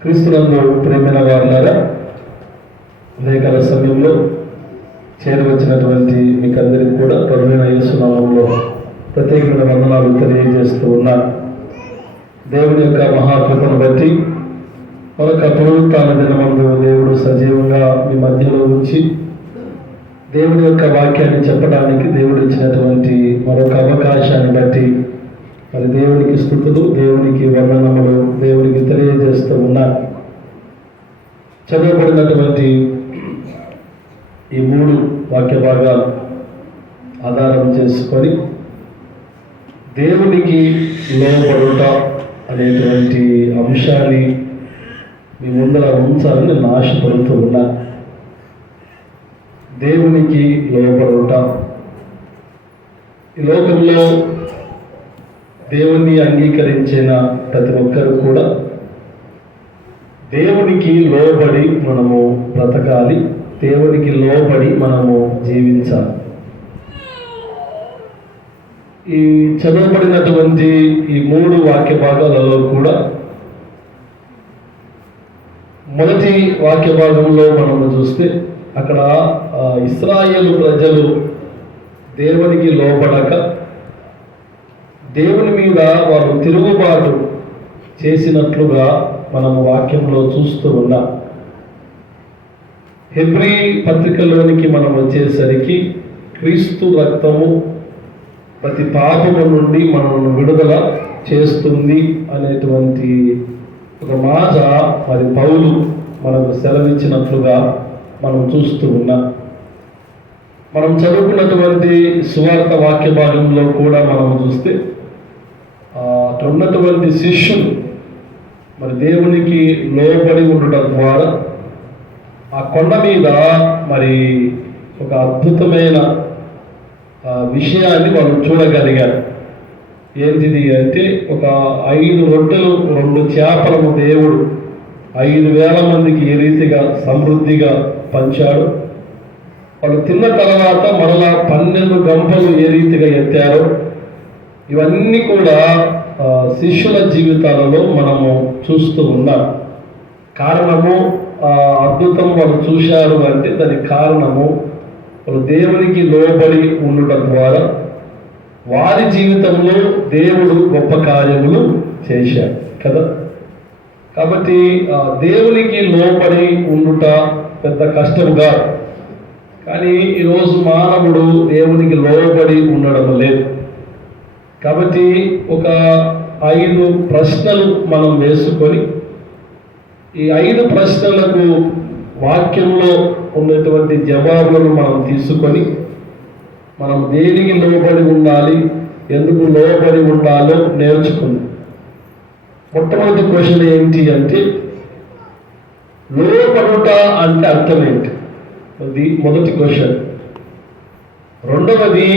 క్రీస్తునందు ప్రేమైన వారులారా, ఉదయకాల సమయంలో చేరవచ్చినటువంటి మీకందరికీ కూడా ప్రభువైన యేసు నామములో ప్రత్యేకమైన వందనాలు తెలియజేస్తూ ఉన్నా. దేవుని యొక్క మహాకృపను బట్టి మరొక పునరుత్థాన దినమందు దేవుడు సజీవంగా మీ మధ్యలో ఉంచి దేవుని యొక్క వాక్యాన్ని చెప్పడానికి దేవుడు ఇచ్చినటువంటి మరొక అవకాశాన్ని బట్టి మరి దేవునికి స్తుతులు, దేవునికి వందనములు, దేవునికి తెలియజేస్తూ ఉన్నారు. చదవబడినటువంటి ఈ 3 వాక్య భాగాలు ఆధారం చేసుకొని దేవునికి లోబడుట అనేటువంటి అంశాన్ని మీ ముందర ఉంచాలని నేను ఆశపడుతూ ఉన్నా. దేవునికి లోబడుట. ఈ లోకంలో దేవుణ్ణి అంగీకరించిన ప్రతి ఒక్కరు కూడా దేవునికి లోబడి మనము బ్రతకాలి, దేవునికి లోబడి మనము జీవించాలి. ఈ చదవబడినటువంటి ఈ 3 వాక్య భాగాలలో కూడా మొదటి వాక్య భాగంలో మనము చూస్తే అక్కడ ఇశ్రాయేలు ప్రజలు దేవునికి లోబడక దేవుని మీద వారు తిరుగుబాటు చేసినట్లుగా మనము వాక్యంలో చూస్తూ ఉన్నాం. హెబ్రీ పత్రికలోనికి మనం వచ్చేసరికి క్రీస్తు రక్తము ప్రతి పాపము నుండి మనల్ని విడుదల చేస్తుంది అనేటువంటి ఒక మాట మరి పౌలు మనకు సెలవిచ్చినట్లుగా మనం చూస్తూ ఉన్నాం. మనం చదువుకున్నటువంటి సువార్త వాక్య భాగంలో కూడా మనం చూస్తే అక్కడ ఉన్నటువంటి శిష్యులు మరి దేవునికి లోబడి ఉండటం ద్వారా ఆ కొండ మీద మరి ఒక అద్భుతమైన విషయాన్ని వాళ్ళు చూడగలిగారు. ఏంటిది అంటే ఒక 5 రొట్టెలు 2 చేపలను దేవుడు 5,000 మందికి ఏ రీతిగా సమృద్ధిగా పంచాడు. వాళ్ళు తిన్న తర్వాత మరలా 12 గంపలు ఏ రీతిగా ఎత్తారో ఇవన్నీ కూడా శిష్యుల జీవితాలలో మనము చూస్తూ ఉన్నాం. కారణము అద్భుతం వాళ్ళు చూశారు అంటే దానికి కారణము వాళ్ళు దేవునికి లోబడి ఉండటం ద్వారా వారి జీవితంలో దేవుడు గొప్ప కార్యములు చేశాడు కదా. కాబట్టి దేవునికి లోబడి ఉండుట పెద్ద కష్టం కాదు. కానీ ఈరోజు మానవుడు దేవునికి లోబడి ఉండడం లేదు. కాబట్టి ఒక 5 ప్రశ్నలు మనం వేసుకొని ఈ 5 ప్రశ్నలకు వాక్యంలో ఉన్నటువంటి జవాబులను మనం తీసుకొని మనం దేనికి లోబడి ఉండాలి, ఎందుకు లోబడి ఉండాలో నేర్చుకుందాం. మొట్టమొదటి క్వశ్చన్ ఏంటి అంటే లోబడుట అంటే అర్థం ఏంటి? అది మొదటి క్వశ్చన్. రెండవది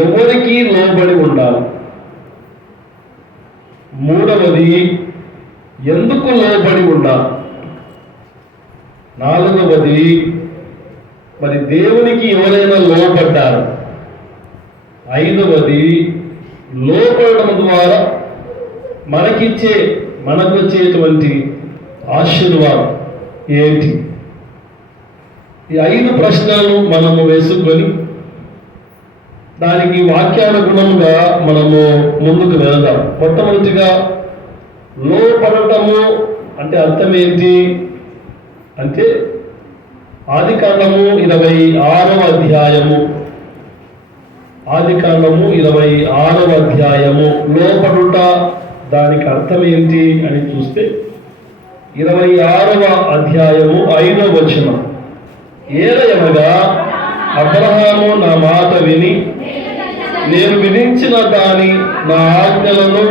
ఎవరికి లోబడి ఉండాలి? మూడవది ఎందుకు లోబడి ఉండాలి? నాలుగవది మరి దేవునికి ఎవరైనా లోబడ్డారు? ఐదవది లోబడడం ద్వారా మనకు వచ్చేటువంటి ఆశీర్వాదం ఏంటి? ఈ 5 ప్రశ్నలు మనము వేసుకొని దానికి వాక్యానుగుణంగా మనము ముందుకు వెళదాం. మొట్టమొదటిగా లోపడటము అంటే అర్థం ఏంటి అంటే ఆదికాండము 26వ అధ్యాయము లోపడుట దానికి అర్థం ఏంటి అని చూస్తే 26వ అధ్యాయము 5వ వచనం, ఏలయనగా అబ్రహాము నా మాట విని నేను విధించిన దాని నా ఆజ్ఞలను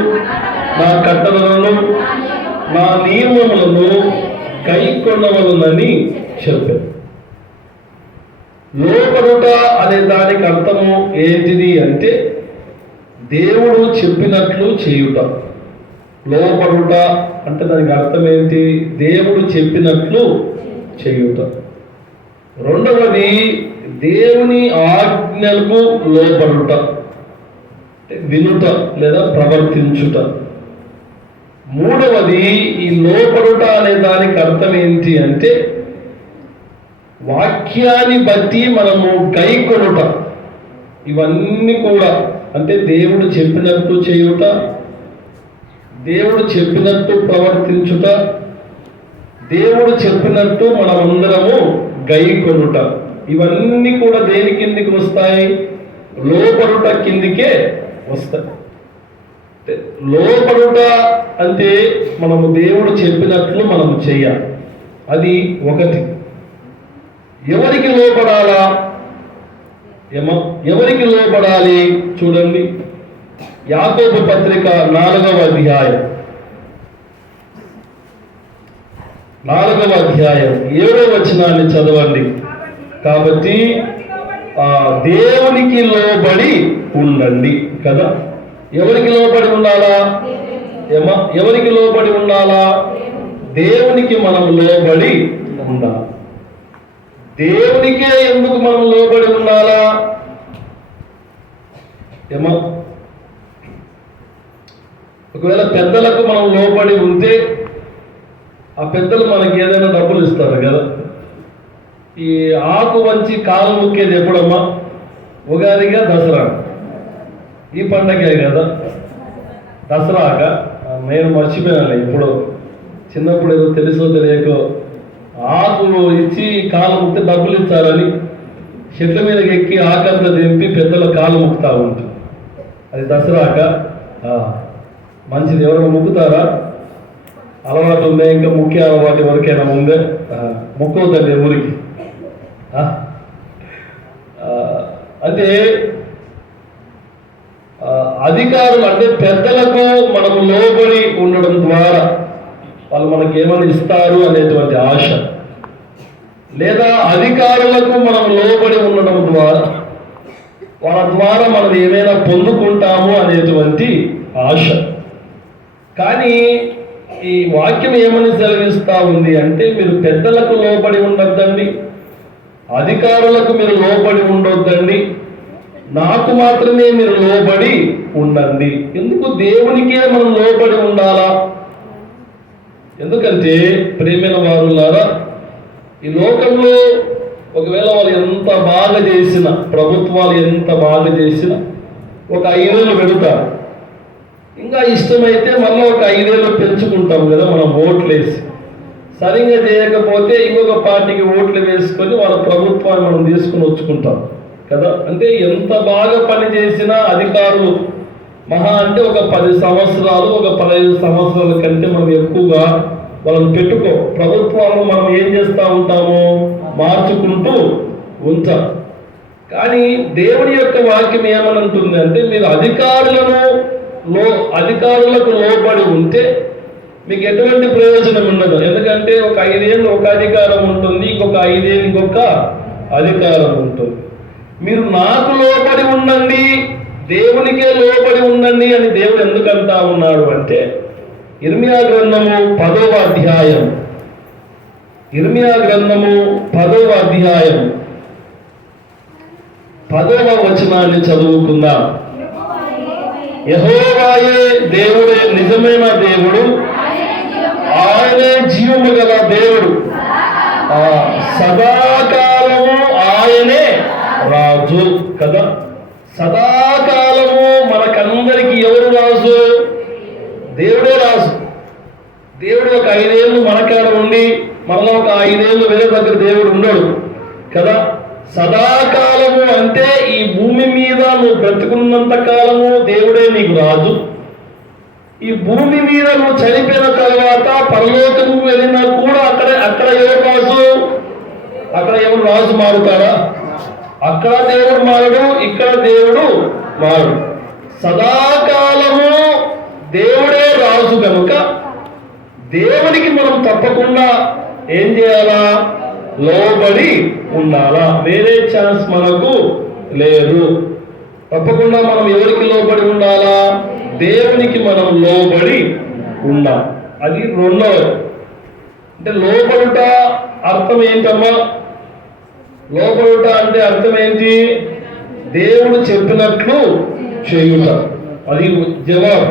నా కట్టడలను నా నియమములను కైకొనవలనని చెప్పారు. లోబడుట అనే దానికి అర్థము ఏంటిది అంటే దేవుడు చెప్పినట్లు చేయుట. లోబడుట అంటే దానికి అర్థం ఏంటి? దేవుడు చెప్పినట్లు చేయుట. రెండవది దేవుని ఆజ్ఞలకు లోబడుట, వినుట లేదా ప్రవర్తించుట. మూడవది, ఈ లోపడుట అనే దానికి అర్థం ఏంటి అంటే వాక్యాన్ని బట్టి మనము గైకొనుట. ఇవన్నీ కూడా అంటే దేవుడు చెప్పినట్టు చేయుట, దేవుడు చెప్పినట్టు ప్రవర్తించుట, దేవుడు చెప్పినట్టు మనమందరము గైకొనుట. ఇవన్నీ కూడా దేని కిందికి వస్తాయి? లోపడుట కిందికే వస్తాయి. లోపడుట అంటే మనము దేవుడు చెప్పినట్లు మనము చేయాలి. అది ఒకటి. ఎవరికి లోపడాలా? ఎవరికి లోపడాలి? చూడండి, యాకోబు పత్రిక 4వ అధ్యాయం 7వ వచనాన్ని చదవండి. కాబట్టి దేవునికి లోబడి ఉండండి కదా. ఎవరికి లోబడి ఉండాలా? ఎవరికి లోబడి ఉండాలా? దేవునికి మనం లోబడి ఉండాలి. దేవునికే ఎందుకు మనం లోబడి ఉండాలా? ఒకవేళ పెద్దలకు మనం లోబడి ఉంటే ఆ పెద్దలు మనకి ఏదైనా డబ్బులు ఇస్తారు కదా. ఈ ఆకు వంచి కాలు ముక్కేది ఎప్పుడమ్మా? ఉగాదిగా, దసరా. ఈ పండగే కదా దసరాక. నేను మర్చిపోయాను ఇప్పుడు, చిన్నప్పుడు ఏదో తెలుసో తెలియకో ఆకు ఇచ్చి కాలు ముక్తే డబ్బులు ఇస్తారని చెట్ల మీదకి ఎక్కి ఆకంతా దింపి పెద్దల కాలు ముక్తా ఉంటుంది. అది దసరాక. మంచిది. ఎవరైనా ముక్కుతారా? అలవాటు ఉందే? ఇంకా ముఖ్య అలవాటు ఎవరికైనా ఉందే? ముక్కవుతండి ఊరికి. అంటే అధికారులు అంటే పెద్దలకు మనము లోబడి ఉండడం ద్వారా వాళ్ళు మనకి ఏమైనా ఇస్తారు అనేటువంటి ఆశ, లేదా అధికారులకు మనం లోబడి ఉండడం ద్వారా వాళ్ళ ద్వారా మనం ఏమైనా పొందుకుంటాము అనేటువంటి ఆశ. కానీ ఈ వాక్యం ఏమని సెలవిస్తా ఉంది అంటే మీరు పెద్దలకు లోబడి ఉండొద్దండి, అధికారులకు మీరు లోబడి ఉండొద్దండి, నాకు మాత్రమే మీరు లోబడి ఉండండి. ఎందుకు? దేవునికే మనం లోబడి ఉండాలా? ఎందుకంటే ప్రేమైన వారులారా, ఈ లోకంలో ఒకవేళ వాళ్ళు ఎంత బాగా చేసినా, ప్రభుత్వాలు ఎంత బాగా చేసినా ఒక 5 ఏళ్ళు పెడతారు. ఇంకా ఇష్టమైతే మళ్ళీ ఒక 5 ఏళ్ళు పెంచుకుంటాం కదా మనం ఓట్లేసి. సరిగ్గా చేయకపోతే ఇంకొక పార్టీకి ఓట్లు వేసుకొని వాళ్ళ ప్రభుత్వాన్ని మనం తీసుకుని వచ్చుకుంటాం కదా. అంటే ఎంత బాగా పని చేసినా అధికారులు మహా అంటే ఒక 10 సంవత్సరాలు, ఒక 15 సంవత్సరాల కంటే మనం ఎక్కువగా వాళ్ళని పెట్టుకో. ప్రభుత్వాలను మనం ఏం చేస్తూ ఉంటాము? మార్చుకుంటూ ఉంటాం. కానీ దేవుని యొక్క వాక్యం ఏమనంటుంది అంటే మీరు అధికారులకు లోబడి ఉంటే మీకు ఎటువంటి ప్రయోజనం ఉండదు. ఎందుకంటే ఒక 5 ఏళ్ళు ఒక అధికారం ఉంటుంది, ఇంకొక 5 ఏళ్ళు ఇంకొక అధికారం ఉంటుంది. మీరు నాకు లోబడి ఉండండి, దేవునికే లోబడి ఉండండి అని దేవుడు ఎందుకంటా ఉన్నాడు అంటే ఇర్మియా గ్రంథము 10వ అధ్యాయం 10వ వచనాన్ని చదువుకుందాం. యెహోవాయే దేవుడే నిజమైన దేవుడు, ఆయనే జీవము గల దేవుడు, సదాకాలము ఆయనే రాజు కదా. సదాకాలము మనకందరికి ఎవరు రాజు? దేవుడే రాజు. దేవుడు ఒక 5 ఏళ్ళు మనకాడ ఉండి మరలా ఒక 5 ఏళ్ళు వేరే దగ్గర దేవుడు ఉండడు కదా. సదాకాలము అంటే ఈ భూమి మీద నువ్వు బ్రతుకున్నంత కాలము దేవుడే నీకు రాజు. ఈ భూమి మీద నువ్వు చనిపోయిన తర్వాత పరలోకము వెళ్ళినా కూడా అక్కడ ఎవరు రాజు? అక్కడ ఎవరు రాజు మారుతాడా? అక్కడ దేవుడు మారడు, ఇక్కడ దేవుడు మారడు. సదాకాలము దేవుడే రాజు కనుక దేవునికి మనం తప్పకుండా ఏం చేయాలా? లోబడి ఉండాలా. వేరే ఛాన్స్ మనకు లేదు. తప్పకుండా మనం ఎవరికి లోబడి ఉండాలా? దేవునికి మనం లోబడి ఉండాలి. అది రెండవది. అంటే లోబడుట అర్థం ఏంటమ్మా? లోబడుట అంటే అర్థం ఏంటి? దేవుడు చెప్పినట్లు చేయుట. అది జవాబు.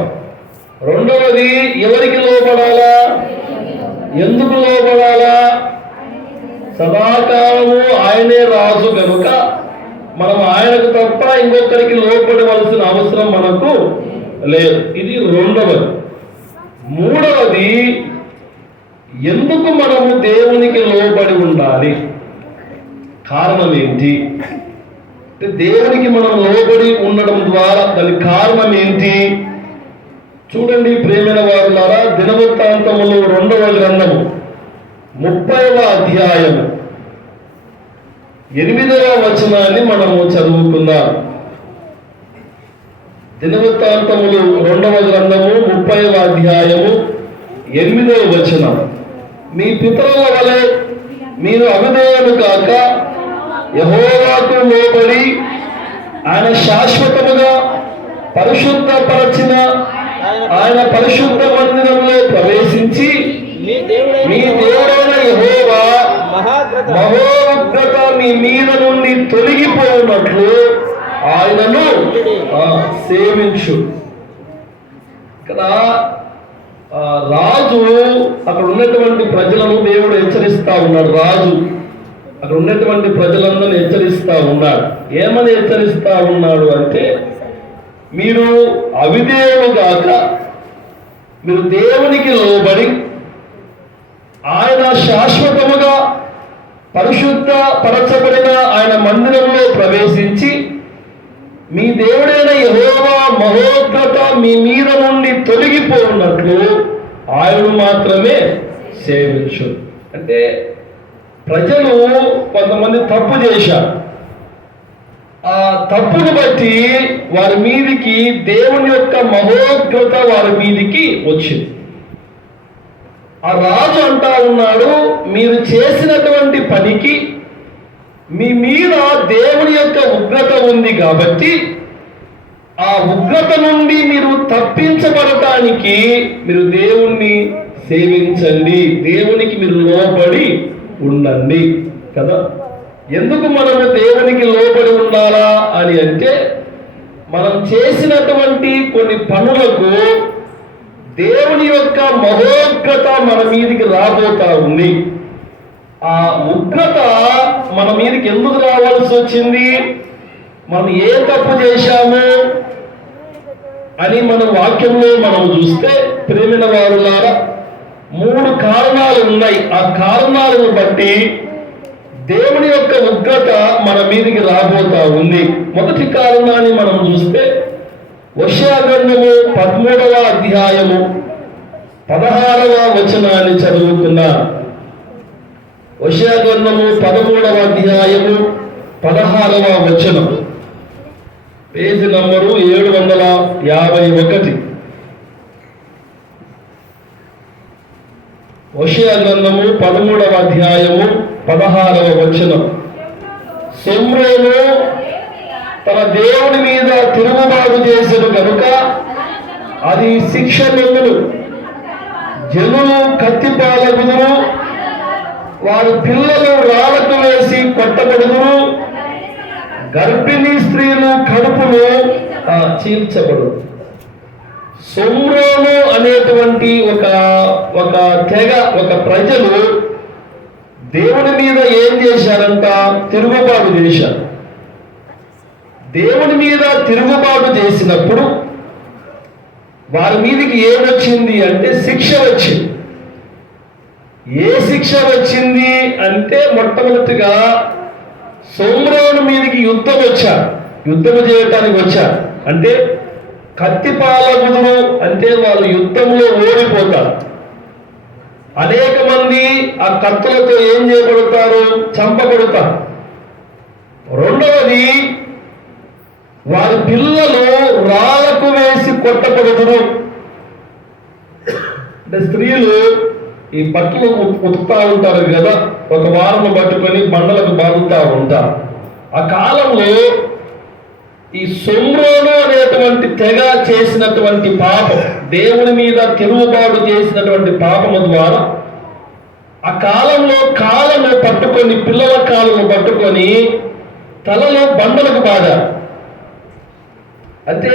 రెండవది ఎవరికి లోబడాలా, ఎందుకు లోబడాలా? సదాకాలము ఆయనే రాజు కనుక మనం ఆయనకు తప్ప ఇంకొకరికి లోబడవలసిన అవసరం మనకు లేదు. ఇది రెండవది. మూడవది, ఎందుకు మనము దేవునికి లోబడి ఉండాలి? కారణం ఏంటి? దేవునికి మనం లోబడి ఉండడం ద్వారా దానికి కారణం ఏంటి? చూడండి ప్రియమైన వారులారా, దినవృత్తాంతములు 2వ గ్రంథము 30వ అధ్యాయము 8వ వచనాన్ని మనము చదువుకుందాం. దినవృత్తాంతములు 2వ గ్రంథము 30వ అధ్యాయము 8వ వచనం. మీ పితరుల వలె మీరు అవిధేయులు కాక యెహోవాకు లోబడి ఆయన శాశ్వతముగా పరిశుద్ధపరచిన ఆయన పరిశుద్ధ మందిరంలో ప్రవేశించి మీ దేవుడైన యెహోవా మహోగ్రత మీ మీద నుండి తొలగిపోయినట్లు ఆయనను సేవించు. ఇక్కడ రాజు అక్కడ ఉన్నటువంటి ప్రజలను దేవుడు హెచ్చరిస్తా ఉన్నాడు. రాజు అక్కడ ఉన్నటువంటి ప్రజలందరినీ హెచ్చరిస్తా ఉన్నాడు. ఏమని హెచ్చరిస్తా ఉన్నాడు అంటే, మీరు అవిధేయులు గాక మీరు దేవునికి లోబడి ఆయన శాశ్వతముగా పరిశుద్ధ పరచబడిన ఆయన మందిరంలో ప్రవేశించి మీ దేవుడైన యెహోవా మహోగ్రత మీ మీద నుండి తొలగిపోయినట్లు ఆయన మాత్రమే సేవించు. అంటే ప్రజలు కొంతమంది తప్పు చేశారు. ఆ తప్పును బట్టి వారి మీదికి దేవుని యొక్క మహోగ్రత వారి మీదికి వచ్చింది. ఆ రాజు అంటా ఉన్నాడు, మీరు చేసినటువంటి పనికి మీ మీద దేవుని యొక్క ఉగ్రత ఉంది కాబట్టి ఆ ఉగ్రత నుండి మీరు తప్పించబడటానికి మీరు దేవుణ్ణి సేవించండి, దేవునికి మీరు లోబడి ఉండండి కదా. ఎందుకు మనము దేవునికి లోబడి ఉండాలా అని అంటే, మనం చేసినటువంటి కొన్ని పనులకు దేవుని యొక్క మహోగ్రత మన మీదికి రాబోతా ఉంది. ఆ ఉగ్రత మన మీదకి ఎందుకు రావాల్సి వచ్చింది? మనం ఏ తప్పు చేశాము అని మనం వాక్యంలో మనం చూస్తే, ప్రేమైన వారులారా, 3 కారణాలు ఉన్నాయి. ఆ కారణాలను బట్టి దేవుని యొక్క ఉగ్రత మన మీదికి రాబోతా ఉంది. మొదటి కారణాన్ని మనం చూస్తే హోషేయ గ్రంథము 13వ అధ్యాయము 16వ వచనాన్ని చదువుకున్నాం. హోషేయ గ్రంథము 13వ అధ్యాయము 16వ వచనం, పేజీ నంబరు 751. హోషేయ గ్రంథము 13వ అధ్యాయము 16వ వచనం. షోమ్రోను తన దేవుని మీద తిరుగుబాటు చేసెను కనుక అది శిక్ష నొందును. జనులు కత్తిపాలగుదురు, వారి పిల్లలు రాళ్లకు వేసి కొట్టబడుదురు, గర్భిణీ స్త్రీలు కడుపును చీల్చబడు. షోమ్రోను అనేటువంటి ఒక తెగ, ఒక ప్రజలు దేవుని మీద ఏం చేశారంట? తిరుగుబాటు చేశారు. దేవుని మీద తిరుగుబాటు చేసినప్పుడు వారి మీదకి ఏమొచ్చింది అంటే శిక్ష వచ్చింది. ఏ శిక్ష వచ్చింది అంటే, మొట్టమొదటిగా షోమ్రోను మీదకి యుద్ధం వచ్చారు, యుద్ధం చేయటానికి వచ్చారు. అంటే కత్తిపాలగుదురు అంటే వాళ్ళు యుద్ధంలో ఓడిపోతారు. అనేక మంది ఆ కత్తులతో ఏం చేయబడతారు? చంపబడతారు. రెండవది, వారి పిల్లలు రాళ్లకు వేసి కొట్టబడుదురు. అంటే స్త్రీలు ఈ బట్టలు ఉతుకుతా ఉంటారు కదా, ఒక వారం పట్టుకొని బండలకు బాగుతూ ఉంటారు. ఆ కాలంలో ఈ షోమ్రోను అనేటువంటి తెగ చేసినటువంటి పాపం, దేవుని మీద తిరుగుబాటు చేసినటువంటి పాపము ద్వారా ఆ కాలంలో కాళ్ళను పట్టుకొని, పిల్లల కాళ్ళను పట్టుకొని తలలో బండలకు బాధారు. అంటే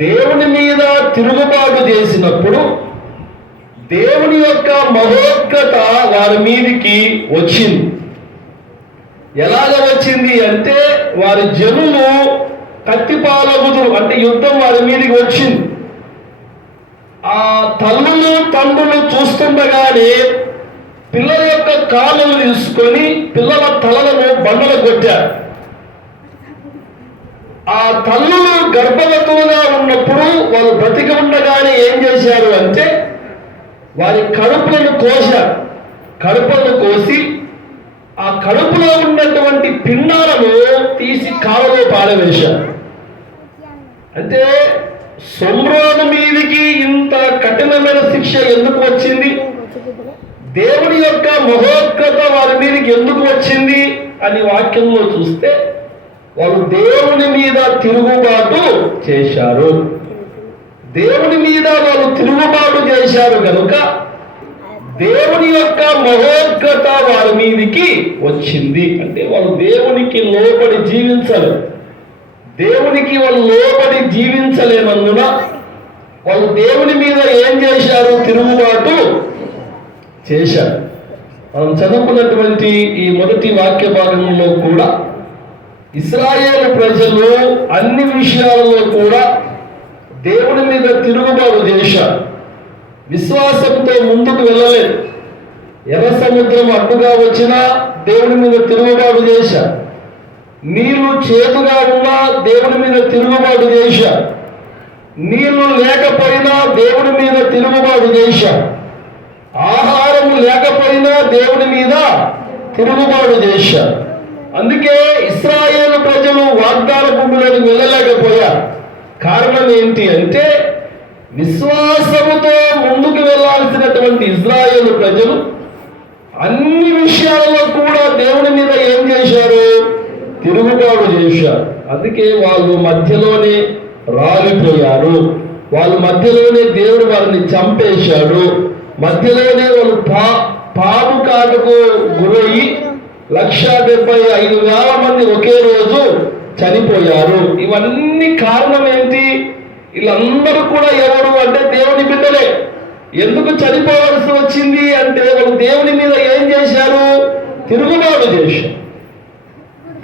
దేవుని మీద తిరుగుబాటు చేసినప్పుడు దేవుని యొక్క మహోగ్రత వారి మీదికి వచ్చింది. ఎలాగ వచ్చింది అంటే వారి జనులు కత్తిపాలగుదురు, అంటే యుద్ధం వారి మీదికి వచ్చింది. ఆ తల్లులు తండ్రులు చూస్తుండగానే పిల్లల యొక్క కాళ్ళను తీసుకొని పిల్లల తలలను బండలు కొట్టారు. ఆ తల్లులు గర్భవతులుగా ఉన్నప్పుడు వాళ్ళు బ్రతికి ఉండగానే ఏం చేశారు అంటే వారి కడుపులను కోశారు. కడుపులను కోసి ఆ కడుపులో ఉన్నటువంటి పిండాలను తీసి కాళ్ళలో పారవేశారు. అంటే సొమ్రోను మీదికి ఇంత కఠినమైన శిక్ష ఎందుకు వచ్చింది? దేవుని యొక్క మహోగ్రత వారి మీదకి ఎందుకు వచ్చింది అని వాక్యంలో చూస్తే వాళ్ళు దేవుని మీద తిరుగుబాటు చేశారు. దేవుని మీద వాళ్ళు తిరుగుబాటు చేశారు కనుక దేవుని యొక్క మహోగ్రత వారి మీదికి వచ్చింది. అంటే వాళ్ళు దేవునికి లోబడి జీవించాలి. దేవునికి వాళ్ళు లోబడి జీవించలేనందున వాళ్ళు దేవుని మీద ఏం చేశారు? తిరుగుబాటు చేశారు. మనం చదువుకున్నటువంటి ఈ మొదటి వాక్య భాగంలో కూడా ఇశ్రాయేలు ప్రజలు అన్ని విషయాలలో కూడా దేవుని మీద తిరుగుబాటు చేశారు. విశ్వాసంతో ముందుకు వెళ్ళలేదు. ఎర్ర సముద్రం అడ్డుగా వచ్చినా దేవుని మీద తిరుగుబాటు చేశారు. నీళ్లు చేదుగా ఉన్నా దేవుని మీద తిరుగుబాటు చేశారు. నీళ్లు లేకపోయినా దేవుని మీద తిరుగుబాటు చేశారు. ఆహారం లేకపోయినా దేవుని మీద తిరుగుబాటు చేశారు. అందుకే ఇశ్రాయేలు ప్రజలు వాగ్దాన భూమిలోకి వెళ్ళలేకపోయారు. కారణం ఏంటి అంటే విశ్వాసముతో ముందుకు వెళ్ళాల్సినటువంటి ఇశ్రాయేలు ప్రజలు అన్ని విషయాలలో కూడా దేవుని మీద ఏం చేశారు? తిరుగుబాటు చేశారు. అందుకే వాళ్ళు మధ్యలోనే రాలిపోయారు. వాళ్ళ మధ్యలోనే దేవుడు వారిని చంపేశాడు. మధ్యలోనే వాళ్ళు పాము కాటుకు గురయ్యి 1,75,000 మంది ఒకే రోజు చనిపోయారు. ఇవన్నీ కారణం ఏంటి? వీళ్ళందరూ కూడా ఎవరు అంటే దేవుని బిడ్డలే. ఎందుకు చనిపోవాల్సి వచ్చింది అంటే వాళ్ళు దేవుని మీద ఏం చేశారు? తిరుగుబాటు చేశారు.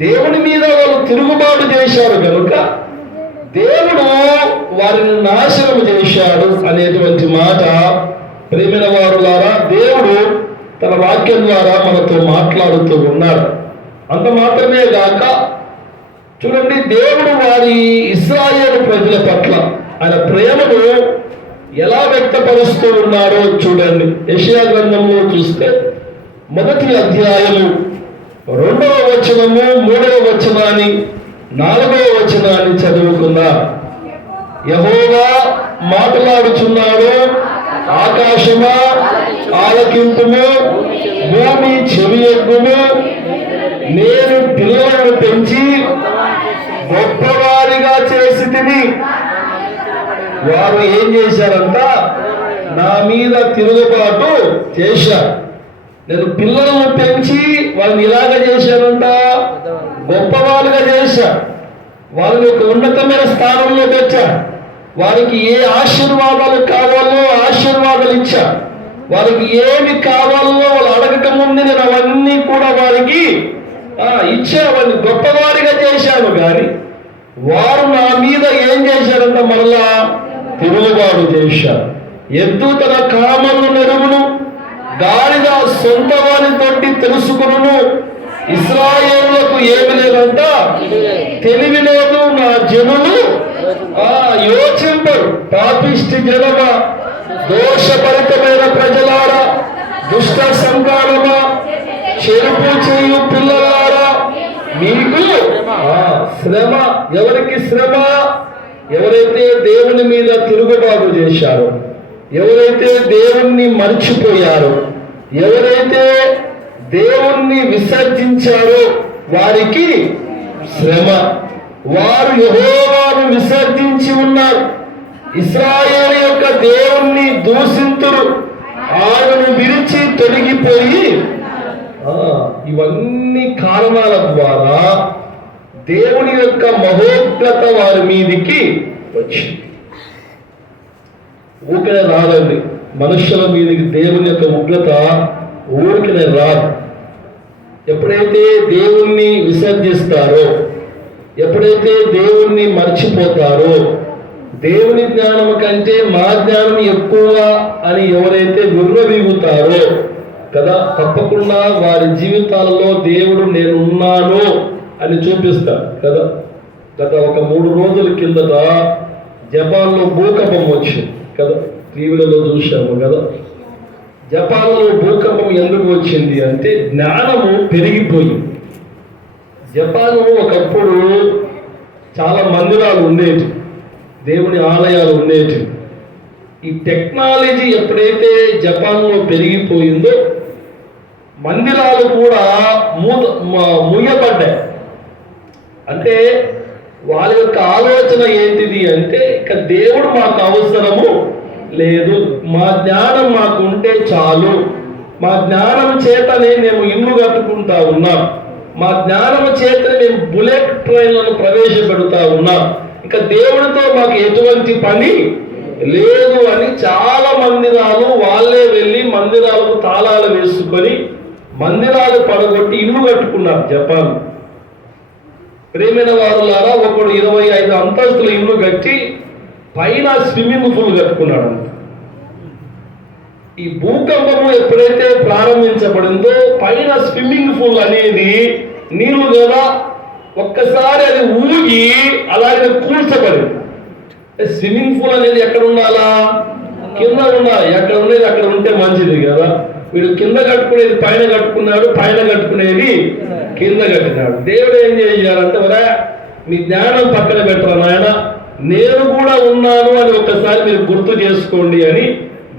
దేవుని మీద వాళ్ళు తిరుగుబాటు చేశారు కనుక దేవుడు వారిని నాశనం చేశాడు అనేటువంటి మాట ప్రియమైన వారులారా దేవుడు తన వాక్యం ద్వారా మనతో మాట్లాడుతూ ఉన్నాడు. అంత మాత్రమే గాక చూడండి, దేవుడు వారి ఇశ్రాయేలు ప్రజల పట్ల ఆయన ప్రేమను ఎలా వ్యక్తపరుస్తూ ఉన్నాడో చూడండి. యెషయా గ్రంథంలో చూస్తే 1వ అధ్యాయము 2వ వచనము 3వ వచనాన్ని 4వ వచనాన్ని చదువుకుందాం. యెహోవా మాట్లాడుచున్నాడు, ఆకాశమా ఆలకింపుము, భూమి చెవియొగ్గుము. నేను పిల్లలను పెంచి గొప్పవారిగా చేసి తిని. వారు ఏం చేశారంట? నా మీద తిరుగుబాటు చేశారు. నేను పిల్లలను పెంచి వాళ్ళని ఇలాగ చేశారంట, గొప్పవారుగా చేశారు. వాళ్ళని ఒక ఉన్నతమైన స్థానంలో పెట్టారు. వారికి ఏ ఆశీర్వాదాలు కావాలో ఆశీర్వాదాలు ఇచ్చా. వారికి ఏమి కావాలో వాళ్ళు అడగక ముందు నేను అవన్నీ కూడా వారికి ఇచ్చా. వాళ్ళని గొప్పవారిగా చేశాను. కానీ వారు నా మీద ఏం చేశారంట? మరలా తిరుగుబాటు చేశారు. ఎద్దు తన కామను నెరుగును, గాడిద సొంత వారి తోటి తెలుసుకును. ఇశ్రాయేలులకు ఏమి లేదంట? తెలివి లేదు. నా జనులు యోచింపరు. పాపిష్టి జనమ, దోషభరితమైన ప్రజలారా, దుష్ట సంతానమా, చెరుపు చేయు పిల్లలారా, మీకు శ్రమ. ఎవరికి శ్రమ? ఎవరైతే దేవుని మీద తిరుగుబాటు చేశారో, ఎవరైతే దేవుణ్ణి మర్చిపోయారో, ఎవరైతే దేవుణ్ణి విసర్జించారో వారికి శ్రమ. వారు యెహోవాను విసర్జించి ఉన్నారు. ఇశ్రాయేలు యొక్క దేవుణ్ణి దూషింతురు. ఆయనను విరిచి తొలగిపోయి. ఇవన్నీ కారణాల ద్వారా దేవుని యొక్క మహోగ్రత వారి మీదికి వచ్చింది. ఊరికనే రాదండి. మనుషుల మీదకి దేవుని యొక్క ఉగ్రత ఊరికనే రాదు. ఎప్పుడైతే దేవుణ్ణి విసర్జిస్తారో, ఎప్పుడైతే దేవుణ్ణి మర్చిపోతారో, దేవుని జ్ఞానం కంటే మా జ్ఞానం ఎక్కువ అని ఎవరైతే విర్రవీగుతారో కదా, తప్పకుండా వారి జీవితాలలో దేవుడు నేనున్నాను అని చూపిస్తాడు కదా. గత ఒక 3 రోజుల కిందట జపాన్లో భూకంపం వచ్చింది కదా, టీవీలలో చూసాము కదా. జపాన్లో భూకంపం ఎందుకు వచ్చింది అంటే జ్ఞానము పెరిగిపోయింది. జపాను ఒకప్పుడు చాలా మందిరాలు ఉండేవి, దేవుని ఆలయాలు ఉండేవి. ఈ టెక్నాలజీ ఎప్పుడైతే జపాన్లో పెరిగిపోయిందో మందిరాలు కూడా మూయబడ్డాయి. అంటే వాళ్ళ యొక్క ఆలోచన ఏంటిది అంటే, ఇక దేవుడు మాకు అవసరము లేదు, మా జ్ఞానం మాకు ఉంటే చాలు, మా జ్ఞానం చేతనే మేము ఇల్లు కట్టుకుంటా ఉన్నాం, మా జ్ఞానం చేతనే మేము బుల్లెట్ ట్రైన్లను ప్రవేశపెడుతూ ఉన్నాం, ఇక దేవుడితో మాకు ఎటువంటి పని లేదు అని చాలా మందిరాలు వాళ్ళే వెళ్ళి మందిరాలకు తాళాలు వేసుకొని మందిరాలు పడగొట్టి ఇల్లు కట్టుకున్నారు జపాన్. ప్రేమైన వారులారా, ఒకడు 25 అంతస్తుల ఇల్లు కట్టి పైన స్విమ్మింగ్ పూల్ కట్టుకున్నాడు. ఈ భూకంపము ఎప్పుడైతే ప్రారంభించబడిందో పైన స్విమ్మింగ్ పూల్ అనేది నీళ్లు కదా, ఒక్కసారి అది ఊగి అలాగే కూల్చబడింది. స్విమ్మింగ్ పూల్ అనేది ఎక్కడ ఉండాలా? కింద ఉండాలి. ఎక్కడ ఉండేది అక్కడ ఉంటే మంచిది కదా. వీడు కింద కట్టుకునేది పైన కట్టుకున్నాడు, పైన కట్టుకునేది కింద కట్టినాడు. దేవుడు ఏం చేయాలంటే, వరా మీ జ్ఞానం పక్కన పెట్టరా నాయన, నేను కూడా ఉన్నాను అని ఒక్కసారి మీరు గుర్తు చేసుకోండి అని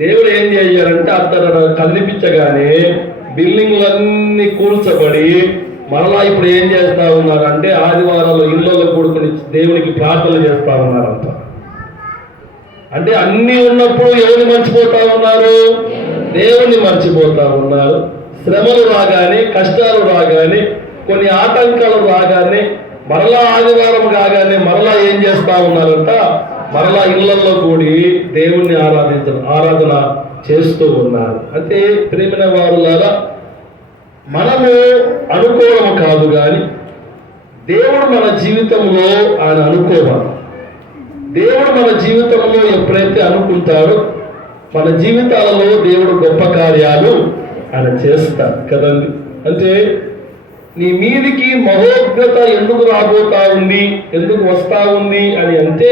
దేవుడు ఏం చేయాలంటే అతను కనిపించగానే బిల్డింగ్లన్నీ కూల్చబడి మరలా ఇప్పుడు ఏం చేస్తా ఉన్నారంటే ఆదివారాలు ఇళ్ళలో కూడుకుని దేవునికి ప్రార్థనలు చేస్తా ఉన్నారంట. అంటే అన్ని ఉన్నప్పుడు ఎవరిని మర్చిపోతా ఉన్నారు? దేవుణ్ణి మర్చిపోతా ఉన్నారు. శ్రమలు రాగానే, కష్టాలు రాగానే, కొన్ని ఆటంకాలు రాగానే, మరలా ఆదివారం కాగానే మరలా ఏం చేస్తా ఉన్నారంట, మరలా ఇళ్లలో కూడి దేవుణ్ణి ఆరాధన చేస్తూ ఉన్నారు. అంటే ప్రేమైన వారులారా, మనము అనుకోవడం కాదు కానీ దేవుడు మన జీవితంలో ఆయన అనుకోవాలి. దేవుడు మన జీవితంలో ఎప్పుడైతే అనుకుంటాడో మన జీవితాలలో దేవుడు గొప్ప కార్యాలు ఆయన చేస్తాడు కదండి. అంటే నీ మీదికి మహోగ్రత ఎందుకు రాబోతా ఉంది, ఎందుకు వస్తా ఉంది అని అంటే,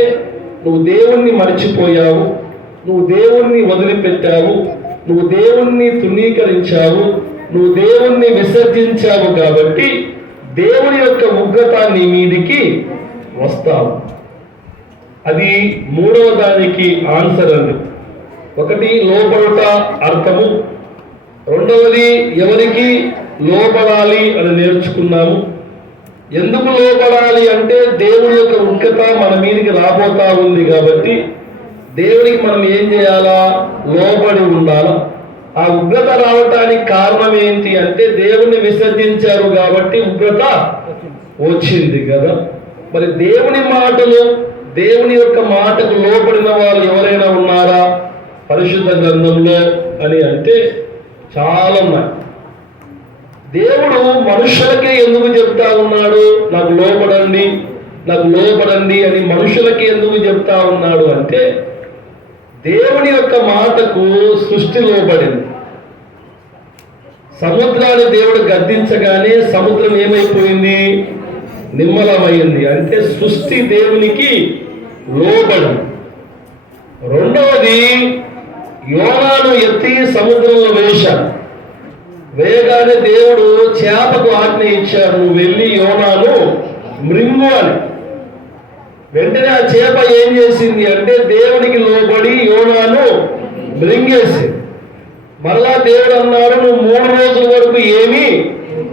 నువ్వు దేవుణ్ణి మర్చిపోయావు, నువ్వు దేవుణ్ణి వదిలిపెట్టావు, నువ్వు దేవుణ్ణి తృణీకరించావు, నువ్వు దేవుణ్ణి విసర్జించావు కాబట్టి దేవుని యొక్క ఉగ్రత నీ మీదికి వస్తావు. అది 3వ దానికి ఆన్సర్ అండి. ఒకటి లోబడుట అర్థము, 2వది ఎవరికి లోబడాలి అని నేర్చుకున్నాము. ఎందుకు లోబడాలి అంటే దేవుని యొక్క ఉగ్రత మన మీదకి రాబోతా ఉంది కాబట్టి దేవునికి మనం ఏం చేయాలా? లోబడి ఉండాలా. ఆ ఉగ్రత రావటానికి కారణం ఏంటి అంటే దేవుణ్ణి విసర్జించారు కాబట్టి ఉగ్రత వచ్చింది కదా. మరి దేవుని మాటలు, దేవుని యొక్క మాటకు లోబడిన వాళ్ళు ఎవరైనా ఉన్నారా పరిశుద్ధ గ్రంథంలో అని అంటే చాలా ఉన్నాయి. దేవుడు మనుషులకే ఎందుకు చెప్తా ఉన్నాడు నాకు లోబడండి, నాకు లోబడండి అని మనుషులకి ఎందుకు చెప్తా ఉన్నాడు అంటే, దేవుని యొక్క మాటకు సృష్టి లోబడింది. సముద్రాన్ని దేవుడు గద్దించగానే సముద్రం ఏమైపోయింది? నిమ్మలమైంది. అంటే సృష్టి దేవునికి లోబడి. 2వది యోనాను ఎత్తి సముద్రంలో వేశాడు. వేయగానే దేవుడు చేపకు ఆజ్ఞ ఇచ్చాడు, నువ్వు వెళ్ళి యోనాను మృంగు అని. వెంటనే ఆ చేప ఏం చేసింది అంటే దేవునికి లోబడి యోనాను మృంగేసింది. మరలా దేవుడు అన్నాడు, నువ్వు 3 రోజుల వరకు ఏమీ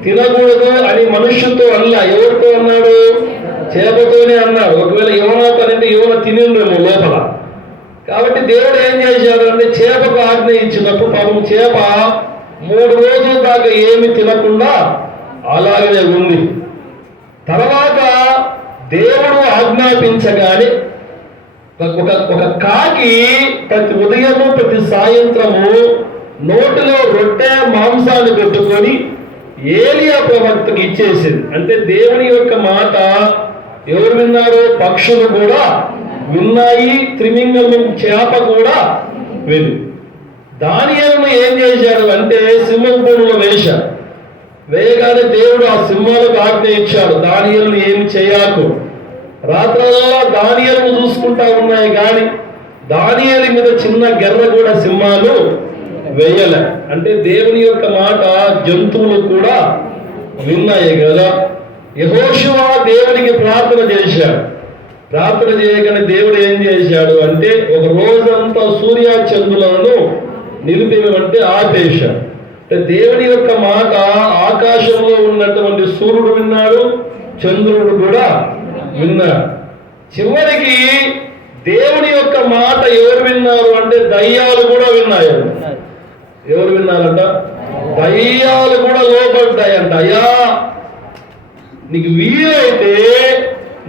తినకూడదు అని మనుష్యుతో అన్నా. ఎవరితో అన్నాడు? చేపతోనే అన్నాడు. ఒకవేళ యోనాతో అంటే యోన తినిండేమో లోపల. కాబట్టి దేవుడు ఏం చేశాడు అంటే చేపకు ఆజ్ఞ ఇచ్చినప్పుడు పాపం చేప 3 రోజుల దాకా ఏమి తినకుండా అలాగనే ఉంది. తర్వాత దేవుడు ఆజ్ఞాపించగానే ఒక కాకి ప్రతి ఉదయము ప్రతి సాయంత్రము నోటిలో రొట్టె మాంసాన్ని పెట్టుకొని ఏలియా ప్రవక్తకి ఇచ్చేసింది. అంటే దేవుని యొక్క మాట ఎవరు విన్నారు? పక్షులు కూడా విన్నాయి, త్రిమింగళం చేప కూడా విని. దానియేలును ఏం చేశాడు అంటే సింహం పొడులో వేయగానే దేవుడు ఆ సింహాలకు ఆజ్ఞ ఇచ్చాడు, దానియేలును ఏమి చేయకు. రాత్రల్లా దానియేలును చూసుకుంటా ఉన్నాయి కానీ దానియేలు మీద చిన్న గెర్ర కూడా సింహాలు వేయలే. అంటే దేవుని యొక్క మాట జంతువులు కూడా విన్నాయి కదా. యెహోషువ దేవునికి ప్రార్థన చేశాడు. ప్రార్థన చేయగానే దేవుడు ఏం చేశాడు అంటే ఒక రోజంతా సూర్య చంద్రులను నిలిపివేమంటే ఆపేశాడు. అంటే దేవుని యొక్క మాట ఆకాశంలో ఉన్నటువంటి సూర్యుడు విన్నాడు, చంద్రుడు కూడా విన్నాడు. చివరికి దేవుని యొక్క మాట ఎవరు విన్నారు అంటే దయ్యాలు కూడా విన్నాయి. ఎవరు విన్నారంట? దయ్యాలు కూడా లోపడ్డాయంట. అయ్యా, నీకు వీలైతే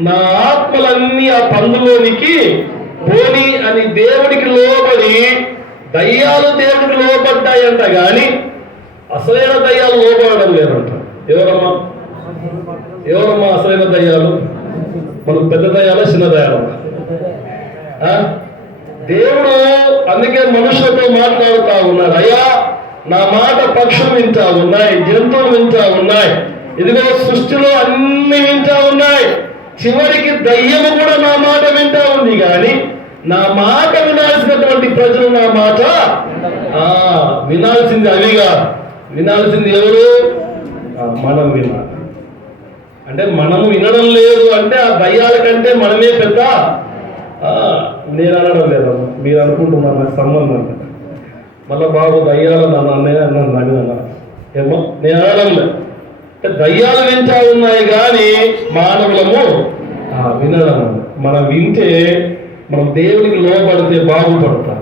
నా ఆత్మలన్నీ ఆ పందులోనికి పోని అని దేవుడికి లోబడి దయ్యాలు దేవుడికి లోపడ్డాయంట కానీ అసలైన దయ్యాలు లోపడడం లేదంట. ఎవరమ్మా అసలైన దయ్యాలు? మనం పెద్ద దయ్యాలా చిన్న దయ్యాలా? దేవుడు అందుకే మనుషులతో మాట్లాడుతూ ఉన్నాడు. అయ్యా, నా మాట పక్షులు వింటా ఉన్నాయి, జంతువులు వింటా ఉన్నాయి, ఇదిగో సృష్టిలో అన్ని వింటా ఉన్నాయి, చివరికి దయ్యము కూడా నా మాట వింటా ఉంది. కానీ నా మాట వినాల్సినటువంటి ప్రజలు నా మాట వినాల్సింది అవిగా, వినాల్సింది ఎవరు? మనం వినాలి. అంటే మనము వినడం లేదు అంటే ఆ దయ్యాల కంటే మనమే పెద్ద. నేను అనడం లేదమ్మా, మీరు అనుకుంటున్నారు నాకు సంబంధం. మళ్ళా బాబు దయ్యాలు నన్ను అన్నయ్య నన్ను అడిగినా ఏమో నేను అనడం లేదు. అంటే దయ్యాలు వింటా ఉన్నాయి కానీ మానవులము వినడం. మనం వింటే మనం దేవునికి లోపడితే బాగుపడతాం.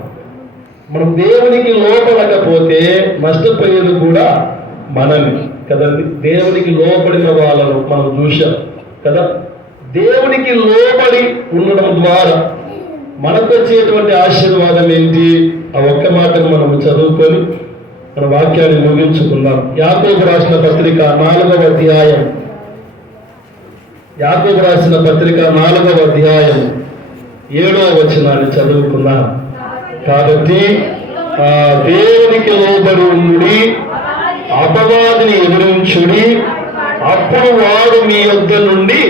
మనం దేవునికి లోపడకపోతే నష్టపోయేది కూడా మనమే కదండి. దేవునికి లోపడిన వాళ్ళను మనం చూశాం కదా. దేవునికి లోబడి ఉండడం ద్వారా మనకు వచ్చేటువంటి ఆశీర్వాదం ఏంటి? ఆ ఒక్క మాటను మనం చదువుకొని మన వాక్యాన్ని ముగించుకుందాం. యాకోబు రాసిన పత్రిక 4వ అధ్యాయం, యాకోబు రాసిన పత్రిక 4వ అధ్యాయం 7వ వచనాన్ని చదువుకుందాం. కాబట్టి దేవునికి లోబడి ఉండి అపవాదిని ఎదురించుడి, అప్పుడు వాడు మీ యొద్ద నుండి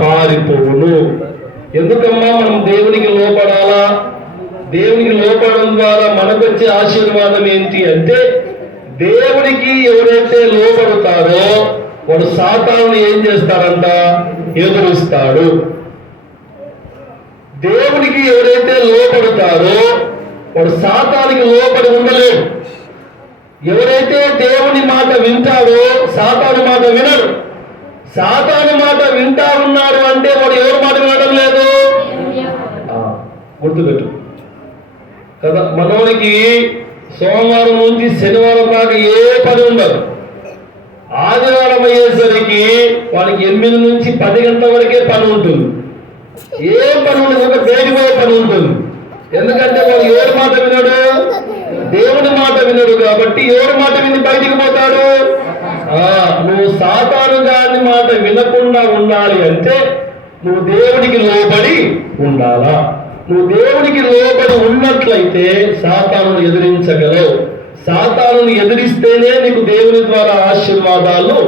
పారిపోవును. ఎందుకమ్మా మనం దేవునికి లోపడాలా? దేవునికి లోపడడం ద్వారా మనకు వచ్చే ఆశీర్వాదం ఏంటి అంటే దేవునికి ఎవరైతే లోపడతారో వాడు సాతానుని ఏం చేస్తారంట? ఎదురిస్తాడు. దేవునికి ఎవరైతే లోపడతారో వాడు సాతానికి లోపడి ఉండలేడు. ఎవరైతే దేవుని మాట వింటాడో సాతాను మాట వినడు. సాతాను మాట వింటా ఉన్నాడు అంటే వాడు ఎవరి మాట వినడం లేదు. గుర్తుపెట్టు కదా. మనోనికి సోమవారం నుంచి శనివారం దాకా ఏ పని ఉండదు. ఆదివారం అయ్యేసరికి వాడికి 8 నుంచి 10 గంటల వరకే పని ఉంటుంది. ఏం పని ఉండదు, ఒక బేడిపోయే పని ఉంటుంది. ఎందుకంటే వాడు ఎవరి మాట వినడు? దేవుని మాట వినడు. కాబట్టి ఎవరి మాట విని బయటికి పోతాడు? నువ్వు సాతాను గాని మాట వినకుండా ఉండాలి అంటే నువ్వు దేవునికి లోబడి ఉండాలా. నువ్వు దేవునికి లోబడి ఉన్నట్లయితే సాతానును ఎదిరించగలవు. సాతానును ఎదిరిస్తేనే నీకు దేవుని ద్వారా ఆశీర్వాదాలు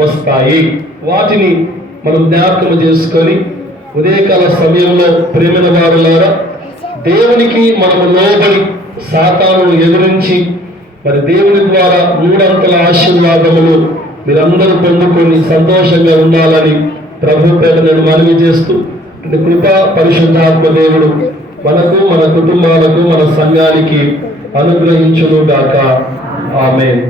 వస్తాయి. వాటిని మనం జ్ఞాపకం చేసుకొని ఉదయకాల సమయంలో ప్రేమైన వారులారా దేవునికి మనము లోబడి సాతానును ఎదిరించి మరి దేవుని ద్వారా 3 అంతల ఆశీర్వాదములు మీరందరూ పొందుకొని సంతోషంగా ఉండాలని ప్రభు పేర నేను మనవి చేస్తూ కృప పరిశుద్ధాత్మ దేవుడు మనకు, మన కుటుంబాలకు, మన సంఘానికి అనుగ్రహించును గాక. ఆమేన్.